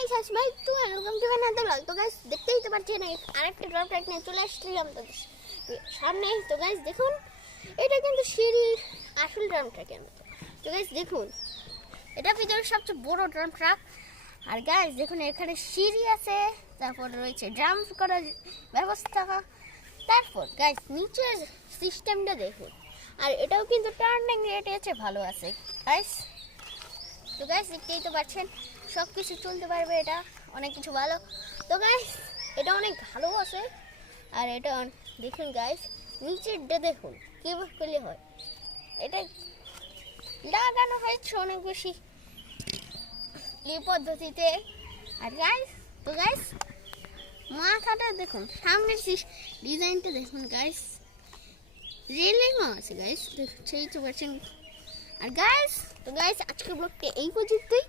Guys আসসালামু আলাইকুম welcome to another blog. তো গাইস দেখতেই তো পাচ্ছেন আরেকটা ড্রপ ট্র্যাক নিয়ে চলে আসলাম তো সামনে। তো গাইস দেখুন এটা কিন্তু সিঁড়ির আসল ড্রাম ট্র্যাকের মতো। তো গাইস দেখুন এটা পৃথিবীর সবচেয়ে বড় ড্রাম ট্রাক। আর গাইস দেখুন এখানে সিঁড়ি আছে, তারপর রয়েছে ড্রাম করার ব্যবস্থা, তারপর গাইস নিচের সিস্টেমটা দেখুন। আর এটাও কিন্তু টার্নিং রেট আছে, ভালো আছে গাইস। তো গাইস দেখতেই তো পাচ্ছেন সব কিছু চলতে পারবে, এটা অনেক কিছু ভালো। তো গাইস এটা অনেক ভালো আছে। আর এটা দেখুন গাইস নিচেরটা দেখুন কীভাবে করলে হয়, এটা লাগানো হয়েছে অনেক বেশি এই পদ্ধতিতে। আর গাইস তো গাইস মাথাটা দেখুন, সামনের ডিজাইনটা দেখুন গাইস, রেলিংও আছে গাইস, দেখছেই তো পাচ্ছেন। আর গাইস তো গাইস আজকের ব্লগটা এই পর্যন্তই।